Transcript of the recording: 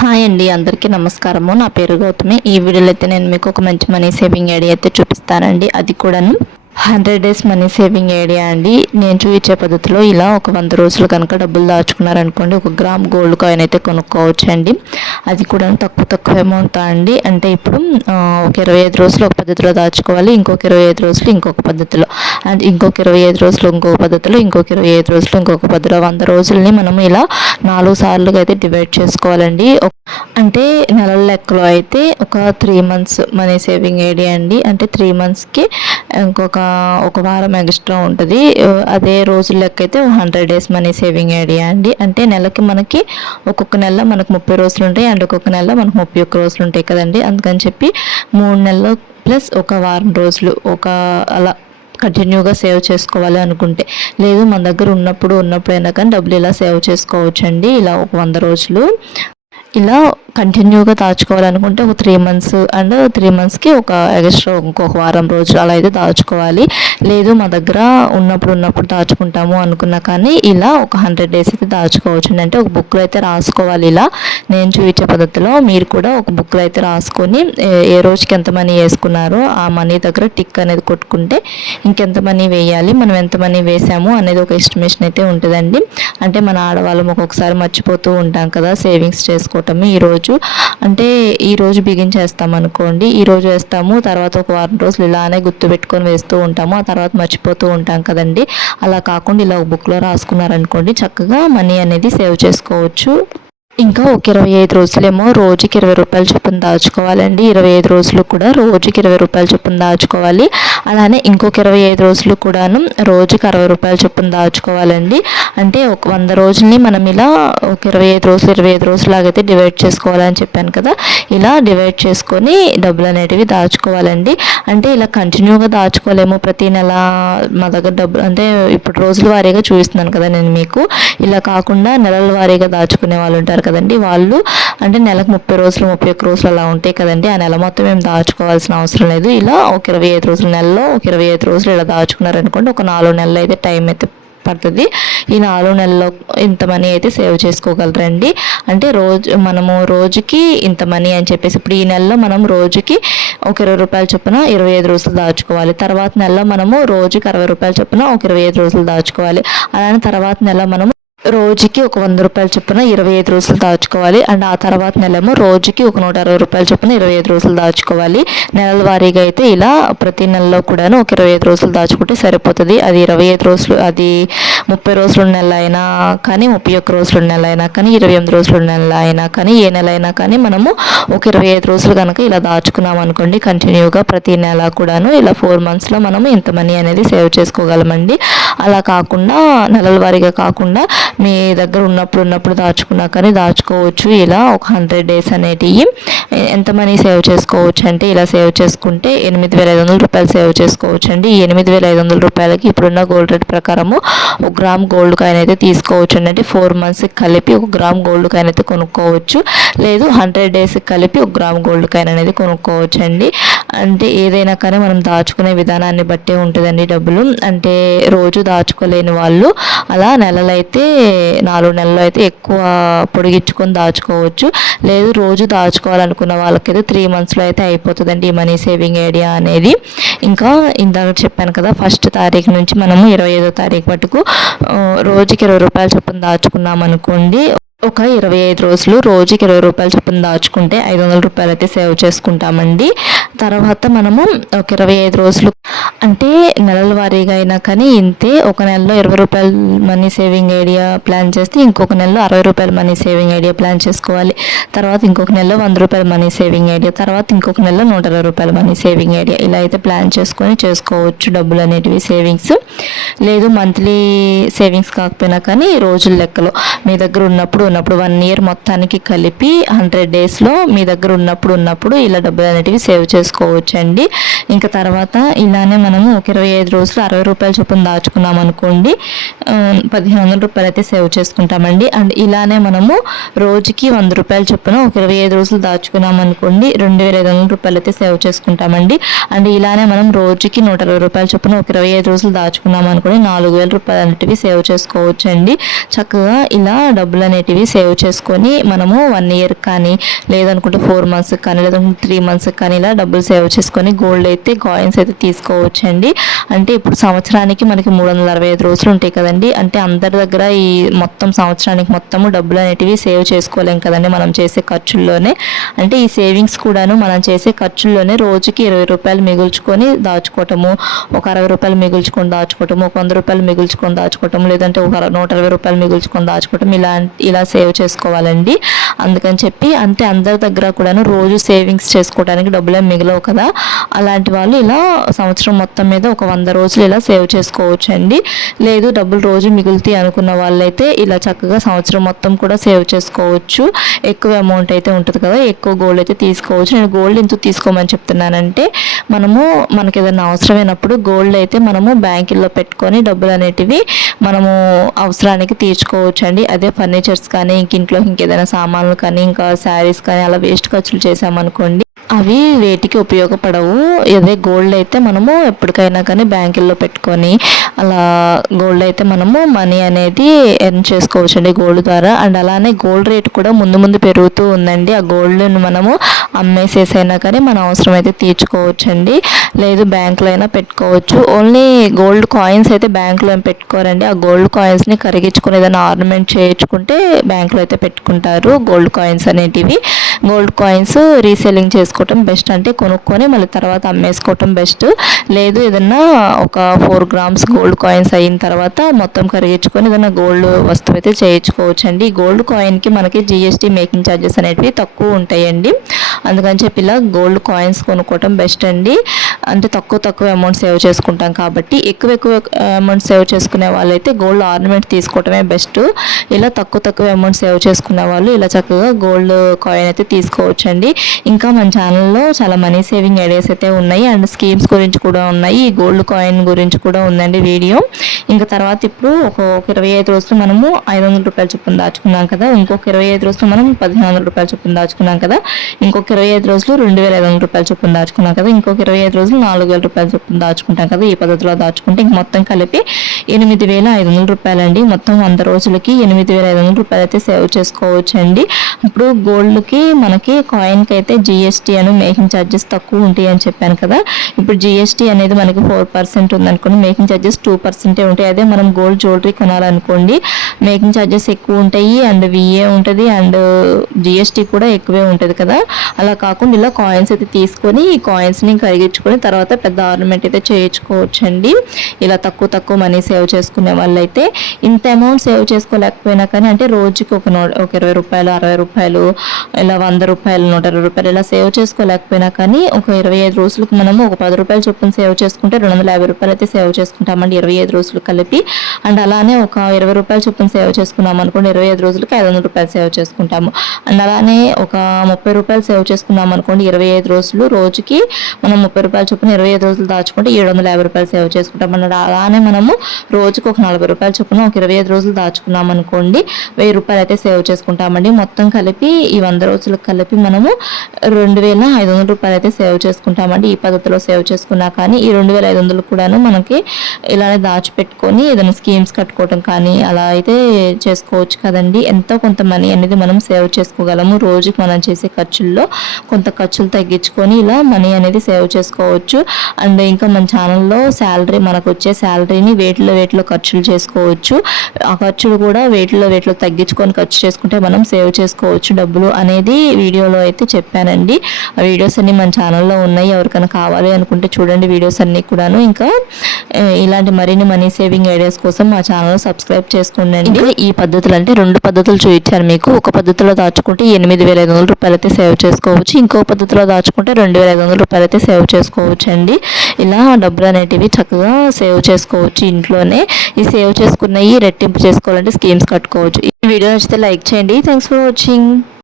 Hi అండి అందరికీ నమస్కారము. నా పేరు గౌతమి. ఈ వీడియోలో అయితే నేను మీకు ఒక మంచి మనీ సేవింగ్ ఐడియా అయితే చూపిస్తానండి. అది కూడాను hundred days money saving idea అండి. నేను చూపించే పద్ధతిలో ఇలా ఒక వంద రోజులు కనుక డబ్బులు దాచుకున్నారనుకోండి ఒక గ్రామ్ గోల్డ్ కాయిన్ అయితే కొనుక్కోవచ్చు అండి అది కూడా తక్కువ తక్కువ అమౌంట్ అండి. అంటే ఇప్పుడు ఒక ఇరవై ఐదు రోజులు ఒక పద్ధతిలో దాచుకోవాలి ఇంకొక ఇరవై ఐదు రోజులు ఇంకొక పద్ధతిలో. అండ్ ఇంకొక ఇరవై ఐదు రోజులు ఇంకొక పద్ధతిలో ఇంకొక ఇరవై ఐదు రోజులు ఇంకొక పద్ధతిలో. వంద రోజుల్ని మనం ఇలా నాలుగు సార్లుగా అయితే డివైడ్ చేసుకోవాలండి. అంటే నెలల లెక్కలో అయితే ఒక three months money saving idea అండి. అంటే త్రీ మంత్స్కి ఇంకొక ఒక వారం ఎక్స్ట్రా ఉంటుంది. అదే రోజు లెక్క అయితే hundred days money saving idea అండి. అంటే నెలకి మనకి ఒక్కొక్క నెల మనకు ముప్పై రోజులు ఉంటాయి అండ్ ఒక్కొక్క నెల మనకు ముప్పై ఒక్క రోజులు ఉంటాయి కదండి. అందుకని చెప్పి మూడు నెలలు ప్లస్ ఒక వారం రోజులు ఒక అలా కంటిన్యూగా సేవ్ చేసుకోవాలి అనుకుంటే. లేదు మన దగ్గర ఉన్నప్పుడు ఉన్నప్పుడైనా కానీ డబ్బులు ఇలా సేవ్ చేసుకోవచ్చు అండి ఇలా ఒక వంద రోజులు. ఇలా కంటిన్యూగా దాచుకోవాలనుకుంటే ఒక త్రీ మంత్స్ అండ్ త్రీ మంత్స్కి ఒక ఎక్స్ట్రా ఇంకొక వారం రోజులు అలా అయితే దాచుకోవాలి. లేదు మా దగ్గర ఉన్నప్పుడు ఉన్నప్పుడు దాచుకుంటాము అనుకున్నా కానీ ఇలా ఒక హండ్రెడ్ డేస్ అయితే దాచుకోవచ్చు. అంటే ఒక బుక్లో అయితే రాసుకోవాలి ఇలా. నేను చూపించే పద్ధతిలో మీరు కూడా ఒక బుక్లో అయితే రాసుకొని ఏ రోజుకి ఎంత మనీ వేసుకున్నారో ఆ మనీ దగ్గర టిక్ అనేది కొట్టుకుంటే ఇంకెంత మనీ వేయాలి మనం ఎంత మనీ వేసాము అనేది ఒక ఎస్టిమేషన్ అయితే ఉంటుందండి. అంటే మన ఆడవాళ్ళం ఒక్కొక్కసారి మర్చిపోతూ ఉంటాం కదా సేవింగ్స్ చేసుకోవటం ఈరోజు రోజు అంటే ఈ రోజు బిగించేస్తాం అనుకోండి. ఈ రోజు వేస్తాము తర్వాత ఒక వారం రోజులు ఇలానే గుర్తు పెట్టుకొని వేస్తూ ఉంటాము. ఆ తర్వాత మర్చిపోతూ ఉంటాం కదండి. అలా కాకుండా ఇలా ఒక బుక్లో రాసుకున్నారనుకోండి చక్కగా మనీ అనేది సేవ్ చేసుకోవచ్చు. ఇంకా ఒక ఇరవై ఐదు రోజులేమో రోజుకి ఇరవై రూపాయలు చొప్పున దాచుకోవాలండి. ఇరవై ఐదు రోజులు కూడా రోజుకి ఇరవై రూపాయలు చొప్పున దాచుకోవాలి. అలానే ఇంకొక ఇరవై ఐదు రోజులు కూడాను రోజుకి అరవై రూపాయలు చొప్పున దాచుకోవాలండి. అంటే ఒక వంద రోజుల్ని మనం ఇలా ఒక ఇరవై ఐదు రోజులు ఇరవై ఐదు రోజులు లాగైతే డివైడ్ చేసుకోవాలని చెప్పాను కదా. ఇలా డివైడ్ చేసుకొని డబ్బులు అనేటివి దాచుకోవాలండి. అంటే ఇలా కంటిన్యూగా దాచుకోలేము ప్రతి నెల మా దగ్గర డబ్బులు అంటే ఇప్పుడు రోజుల వారీగా చూపిస్తున్నాను కదా నేను మీకు. ఇలా కాకుండా నెలల వారీగా దాచుకునే వాళ్ళు ఉంటారు కదండి. వాళ్ళు అంటే నెలకు ముప్పై రోజులు ముప్పై ఒక్క రోజులు అలా ఉంటాయి కదండి. ఆ నెల మొత్తం మేము దాచుకోవాల్సిన అవసరం లేదు. ఇలా ఒక ఇరవై ఐదు రోజులు నెల నెలల్లో ఒక ఇరవై ఐదు రోజులు ఇలా దాచుకున్నారనుకోండి ఒక నాలుగు నెలలు అయితే టైం అయితే పడుతుంది. ఈ నాలుగు నెలల్లో ఇంత మనీ అయితే సేవ్ చేసుకోగలరండి. అంటే రోజు మనము రోజుకి ఇంత మనీ అని చెప్పేసి ఇప్పుడు ఈ నెలలో మనం రోజుకి ఒక ఇరవై రూపాయల చొప్పున ఇరవై ఐదు రోజులు దాచుకోవాలి. తర్వాత నెలలో మనము రోజుకి అరవై రూపాయల చొప్పున ఒక ఇరవై ఐదు రోజులు దాచుకోవాలి. అలానే తర్వాత నెల మనము రోజుకి ఒక వంద రూపాయలు చొప్పున ఇరవై ఐదు రోజులు దాచుకోవాలి. అండ్ ఆ తర్వాత నెలేమో రోజుకి ఒక నూట అరవై రూపాయలు చొప్పున ఇరవై ఐదు రోజులు దాచుకోవాలి. నెలల వారీగా అయితే ఇలా ప్రతి నెలలో కూడాను ఒక ఇరవై ఐదు రోజులు దాచుకుంటే సరిపోతుంది. అది ఇరవై ఐదు రోజులు అది ముప్పై రోజులు నెల అయినా కానీ ముప్పై ఒక్క రోజులు నెల అయినా కానీ ఇరవై ఎనిమిది రోజులు నెల అయినా కానీ ఏ నెల అయినా కానీ మనము ఒక ఇరవై ఐదు రోజులు కనుక ఇలా దాచుకున్నాం అనుకోండి కంటిన్యూగా ప్రతి నెల కూడాను ఇలా ఫోర్ మంత్స్లో మనము ఇంత మనీ అనేది సేవ్ చేసుకోగలమండి. అలా కాకుండా నెలల వారీగా కాకుండా మీ దగ్గర ఉన్నప్పుడు ఉన్నప్పుడు దాచుకున్నా కానీ దాచుకోవచ్చు. ఇలా ఒక హండ్రెడ్ డేస్ అనేటివి ఎంత మనీ సేవ్ చేసుకోవచ్చు అంటే ఇలా సేవ్ చేసుకుంటే ఎనిమిది వేల ఐదు వందల రూపాయలు సేవ్ చేసుకోవచ్చు అండి ఈ ఎనిమిది వేల ఐదు వందల రూపాయలకి ఇప్పుడున్న గోల్డ్ రేట్ ప్రకారము ఒక గ్రామ్ గోల్డ్ కాయిన్ అయితే తీసుకోవచ్చు అంటే ఫోర్ మంత్స్కి కలిపి ఒక గ్రామ్ గోల్డ్ కాయిన్ అయితే కొనుక్కోవచ్చు. లేదు హండ్రెడ్ డేస్కి కలిపి ఒక గ్రామ్ గోల్డ్ కాయిన్ అనేది కొనుక్కోవచ్చు అండి అంటే ఏదైనా కానీ మనం దాచుకునే విధానాన్ని బట్టే ఉంటుందండి డబ్బులు. అంటే రోజు దాచుకోలేని వాళ్ళు అలా నెలలైతే నాలుగు నెలలు అయితే ఎక్కువ పొడిగించుకొని దాచుకోవచ్చు. లేదు రోజు దాచుకోవాలనుకున్న వాళ్ళకైతే త్రీ మంత్స్లో అయితే అయిపోతుందండి ఈ మనీ సేవింగ్ ఐడియా అనేది. ఇంకా ఇందాక చెప్పాను కదా ఫస్ట్ తారీఖు నుంచి మనము ఇరవై ఐదో తారీఖు వరకు రోజుకి ఇరవై రూపాయలు చొప్పున దాచుకున్నాం అనుకోండి ఒక ఇరవై ఐదు రోజులు రోజుకి ఇరవై రూపాయలు చొప్పున దాచుకుంటే ఐదు వందల రూపాయలు అయితే సేవ్ చేసుకుంటామండి. తర్వాత మనము ఒక ఇరవై ఐదు రోజులు అంటే నెలల వారీగా అయినా కానీ ఇంతే ఒక నెలలో ఇరవై రూపాయలు మనీ సేవింగ్ ఐడియా ప్లాన్ చేస్తే ఇంకొక నెలలో అరవై రూపాయల మనీ సేవింగ్ ఐడియా ప్లాన్ చేసుకోవాలి. తర్వాత ఇంకొక నెలలో వంద రూపాయల మనీ సేవింగ్ ఐడియా తర్వాత ఇంకొక నెలలో నూట ఇరవై రూపాయల మనీ సేవింగ్ ఐడియా ఇలా అయితే ప్లాన్ చేసుకొని చేసుకోవచ్చు డబ్బులు అనేటివి సేవింగ్స్. లేదు మంత్లీ సేవింగ్స్ కాకపోయినా కానీ రోజుల లెక్కలో మీ దగ్గర ఉన్నప్పుడు ఉన్నప్పుడు వన్ ఇయర్ మొత్తానికి కలిపి హండ్రెడ్ డేస్లో మీ దగ్గర ఉన్నప్పుడు ఉన్నప్పుడు ఇలా డబ్బులు అనేటివి సేవ్ చేసుకో తీసుకోవచ్చండి అండి ఇంకా తర్వాత ఇలానే మనము ఒక ఇరవై ఐదు రోజులు అరవై రూపాయల చొప్పున దాచుకున్నాం అనుకోండి పదిహేను వందల రూపాయలు అయితే సేవ్ చేసుకుంటామండి. అండ్ ఇలానే మనము రోజుకి వంద రూపాయల చొప్పున ఒక ఇరవై ఐదు రోజులు దాచుకున్నాం అనుకోండి రెండు వేల ఐదు వందల రూపాయలు అయితే సేవ్ చేసుకుంటామండి. అండ్ ఇలానే మనం రోజుకి నూట ఇరవై రూపాయల చొప్పున ఒక ఇరవై ఐదు రోజులు దాచుకున్నాం అనుకోండి నాలుగు వేల రూపాయలు అనేటివి సేవ్ చేసుకోవచ్చు అండి చక్కగా ఇలా డబ్బులు అనేటివి సేవ్ చేసుకొని మనము వన్ ఇయర్ కానీ లేదనుకుంటే ఫోర్ మంత్స్ కానీ లేదంటే త్రీ మంత్స్ కానీ ఇలా డబ్బులు సేవ్ చేసుకొని గోల్డ్ అయితే కాయిన్స్ అయితే తీసుకోవచ్చు అండి అంటే ఇప్పుడు సంవత్సరానికి మనకి మూడు వందల అరవై ఐదు రోజులు ఉంటాయి కదండి. అంటే అందరి దగ్గర ఈ మొత్తం సంవత్సరానికి మొత్తము డబ్బులు అనేటివి సేవ్ చేసుకోలేం కదండి మనం చేసే ఖర్చుల్లోనే. అంటే ఈ సేవింగ్స్ కూడాను మనం చేసే ఖర్చుల్లోనే రోజుకి ఇరవై రూపాయలు మిగుల్చుకొని దాచుకోవటము ఒక అరవై రూపాయలు మిగుల్చుకొని దాచుకోవటము ఒక వంద రూపాయలు మిగుల్చుకొని దాచుకోవటం లేదంటే ఒక నూట ఇరవై రూపాయలు మిగుల్చుకొని దాచుకోవటం ఇలా ఇలా సేవ్ చేసుకోవాలండి. అందుకని చెప్పి అంటే అందరి దగ్గర కూడాను రోజు సేవింగ్స్ చేసుకోవడానికి డబ్బులే మిగలవు కదా. అలాంటి వాళ్ళు ఇలా సంవత్సరం మొత్తం మీద ఒక వంద రోజులు ఇలా సేవ్ చేసుకోవచ్చు అండి లేదు డబ్బులు రోజు మిగులుతాయి అనుకున్న వాళ్ళైతే ఇలా చక్కగా సంవత్సరం మొత్తం కూడా సేవ్ చేసుకోవచ్చు. ఎక్కువ అమౌంట్ అయితే ఉంటుంది కదా. ఎక్కువ గోల్డ్ అయితే తీసుకోవచ్చు. నేను గోల్డ్ ఎందుకు తీసుకోమని చెప్తున్నానంటే మనము మనకి ఏదైనా అవసరమైనప్పుడు గోల్డ్ అయితే మనము బ్యాంకుల్లో పెట్టుకొని డబ్బులు అనేటివి మనము అవసరానికి తీర్చుకోవచ్చు అండి అదే ఫర్నిచర్స్ కానీ ఇంక ఇంట్లో ఇంకేదైనా సామాన్లు కానీ ఇంకా శారీస్ కానీ అలా వేస్ట్ ఖర్చులు చేసామనుకోండి అవి వేటికి ఉపయోగపడవు. అదే గోల్డ్ అయితే మనము ఎప్పటికైనా కానీ బ్యాంకుల్లో పెట్టుకొని అలా గోల్డ్ అయితే మనము మనీ అనేది ఎర్న్ చేసుకోవచ్చు అండి గోల్డ్ ద్వారా. అండ్ అలానే గోల్డ్ రేట్ కూడా ముందు ముందు పెరుగుతూ ఉందండి. ఆ గోల్డ్ను మనము అమ్మేసేసైనా కానీ మన అవసరం అయితే తీర్చుకోవచ్చు అండి లేదు బ్యాంకులో అయినా పెట్టుకోవచ్చు. ఓన్లీ గోల్డ్ కాయిన్స్ అయితే బ్యాంకులో ఏం పెట్టుకోరండి. ఆ గోల్డ్ కాయిన్స్ని కరిగించుకుని ఏదైనా ఆర్నమెంట్ చేయించుకుంటే బ్యాంకులో అయితే పెట్టుకుంటారు గోల్డ్ కాయిన్స్ అనేటివి. గోల్డ్ కాయిన్స్ రీసేలింగ్ చేసుకోవటం బెస్ట్. అంటే కొనుక్కొని మళ్ళీ తర్వాత అమ్మేసుకోవటం బెస్ట్. లేదు ఏదన్నా ఒక ఫోర్ గ్రామ్స్ గోల్డ్ కాయిన్స్ అయిన తర్వాత మొత్తం కరిగించుకొని ఏదైనా గోల్డ్ వస్తువు అయితే చేయించుకోవచ్చు అండి గోల్డ్ కాయిన్కి మనకి జిఎస్టీ మేకింగ్ ఛార్జెస్ అనేటివి తక్కువ ఉంటాయండి. అందుకని చెప్పి ఇలా గోల్డ్ కాయిన్స్ కొనుక్కోవటం బెస్ట్ అండి. అంటే తక్కువ తక్కువ అమౌంట్ సేవ్ చేసుకుంటాం కాబట్టి ఎక్కువ ఎక్కువ అమౌంట్ సేవ్ చేసుకునే వాళ్ళైతే గోల్డ్ ఆర్నమెంట్ తీసుకోవటమే బెస్ట్. ఇలా తక్కువ తక్కువ అమౌంట్ సేవ్ చేసుకునే వాళ్ళు ఇలా చక్కగా గోల్డ్ కాయిన్ అయితే తీసుకోవచ్చు అండి ఇంకా మన ఛానల్లో చాలా మనీ సేవింగ్ ఐడియాస్ అయితే ఉన్నాయి. అండ్ స్కీమ్స్ గురించి కూడా ఉన్నాయి. ఈ గోల్డ్ కాయిన్ గురించి కూడా ఉందండి వీడియో. ఇంకా తర్వాత ఇప్పుడు ఒక ఇరవై ఐదు రోజులు మనము ఐదు వందల రూపాయలు చొప్పున దాచుకున్నాం కదా ఇంకొక ఇరవై ఐదు రోజులు మనం పదిహేను వందల రూపాయలు చొప్పున దాచుకున్నాం కదా ఇంకొక ఇరవై ఐదు రోజులు రెండు వేల ఐదు వందల రూపాయలు చొప్పున దాచుకున్నాం కదా ఇంకొక ఇరవై ఐదు రోజులు నాలుగు వేల రూపాయలు చొప్పున దాచుకుంటాం కదా ఈ పద్ధతిలో దాచుకుంటే ఇంక మొత్తం కలిపి ఎనిమిది వేల ఐదు వందల రూపాయలు అండి మొత్తం వంద రోజులకి ఎనిమిది వేల ఐదు వందల రూపాయలు అయితే సేవ్ చేసుకోవచ్చు అండి ఇప్పుడు గోల్డ్కి మనకి కాయిన్కి అయితే జిఎస్టీ అని మేకింగ్ ఛార్జెస్ తక్కువ ఉంటాయి అని చెప్పాను కదా ఇప్పుడు జిఎస్టీ అనేది మనకి ఫోర్ పర్సెంట్ ఉందనుకోండి మేకింగ్ ఛార్జెస్ టూ పర్సెంటే ఉంటాయి. అదే మనం గోల్డ్ జ్యువెలరీ కొనాలనుకోండి. మేకింగ్ ఛార్జెస్ ఎక్కువ ఉంటాయి అండ్ విఏ ఉంటుంది అండ్ జిఎస్టీ కూడా ఎక్కువే ఉంటుంది కదా. అలా కాకుండా ఇలా కాయిన్స్ అయితే తీసుకొని ఈ కాయిన్స్ని కరిగించుకొని తర్వాత పెద్ద ఆర్నమెంట్ అయితే చేయించుకోవచ్చండి. ఇలా తక్కువ తక్కువ మనీ సేవ్ చేసుకునే వాళ్ళైతే ఇంత అమౌంట్ సేవ్ చేసుకోలేకపోయినా కానీ అంటే రోజుకి ఒక నో ఒక ఇరవై రూపాయలు అరవై రూపాయలు ఇలా వంద రూపాయలు నూట ఇరవై రూపాయలు ఇలా సేవ్ చేసుకోలేకపోయినా కానీ ఒక ఇరవై ఐదు రోజులకు మనము ఒక పది రూపాయలు చొప్పున సేవ్ చేసుకుంటే రెండు వందల యాభై రూపాయలు అయితే సేవ్ చేసుకుంటామండి. ఇరవై ఐదు రోజులు కలిపి అండ్ అలానే ఒక ఇరవై రూపాయలు చొప్పున సేవ్ చేసుకున్నాం అనుకోండి. ఇరవై ఐదు రోజులకి ఐదు వందల రూపాయలు సేవ్ చేసుకుంటాము. అండ్ అలానే ఒక ముప్పై రూపాయలు సేవ్ చేసుకున్నాం అనుకోండి. ఇరవై ఐదు రోజులు రోజుకి మనం ముప్పై రూపాయలు చొప్పున ఇరవై ఐదు రోజులు దాచుకుంటే ఏడు వందల యాభై రూపాయలు సేవ్ చేసుకుంటాం. అండ్ అలానే మనము రోజుకు ఒక నలభై రూపాయలు చొప్పున ఒక ఇరవై ఐదు రోజులు దాచుకున్నాం అనుకోండి. వెయ్యి రూపాయలు అయితే సేవ్ చేసుకుంటామండి. మొత్తం కలిపి ఈ వంద రోజులకు కలిపి మనము రెండు వేల ఐదు వందల రూపాయలు అయితే సేవ్ చేసుకుంటామండి. ఈ పద్ధతిలో సేవ్ చేసుకున్నా కానీ ఈ రెండు వేల ఐదు వందలు కూడాను మనకి ఇలానే పెట్టుకొని ఏదైనా స్కీమ్స్ కట్టుకోవటం కానీ అలా అయితే చేసుకోవచ్చు కదండి. ఎంతో కొంత మనీ అనేది మనం సేవ్ చేసుకోగలము. రోజుకి మనం చేసే ఖర్చుల్లో కొంత ఖర్చులు తగ్గించుకొని ఇలా మనీ అనేది సేవ్ చేసుకోవచ్చు. అండ్ ఇంకా మన ఛానల్లో శాలరీ మనకు వచ్చే శాలరీని వేటిలో వేటిలో ఖర్చులు చేసుకోవచ్చు. ఆ ఖర్చులు కూడా వేటిలో వేటిలో తగ్గించుకొని ఖర్చు చేసుకుంటే మనం సేవ్ చేసుకోవచ్చు. డబ్బులు అనేది వీడియోలో అయితే చెప్పానండి. ఆ వీడియోస్ అన్ని మన ఛానల్లో ఉన్నాయి. ఎవరికైనా కావాలి అనుకుంటే చూడండి వీడియోస్ అన్నీ కూడాను. ఇంకా ఇలాంటి మరిన్ని మనీ సేవింగ్ ఐడియాస్ కోసం మా ఛానల్ సబ్స్క్రైబ్ చేసుకోండి. ఈ పద్ధతులు అంటే రెండు పద్ధతులు చూపించాను మీకు. ఒక పద్ధతిలో దాచుకుంటే ఎనిమిది వేల ఐదు వందల రూపాయలు అయితే సేవ్ చేసుకోవచ్చు. ఇంకో పద్ధతిలో దాచుకుంటే రెండు వేల ఐదు వందల రూపాయలు అయితే సేవ్ చేసుకోవచ్చు అండి ఇలా డబ్బులు అనేటివి చక్కగా సేవ్ చేసుకోవచ్చు ఇంట్లోనే. ఈ సేవ్ చేసుకున్నవి రెట్టింపు చేసుకోవాలంటే స్కీమ్స్ కట్టుకోవచ్చు. ఈ వీడియో నచ్చితే లైక్ చేయండి. Thanks for watching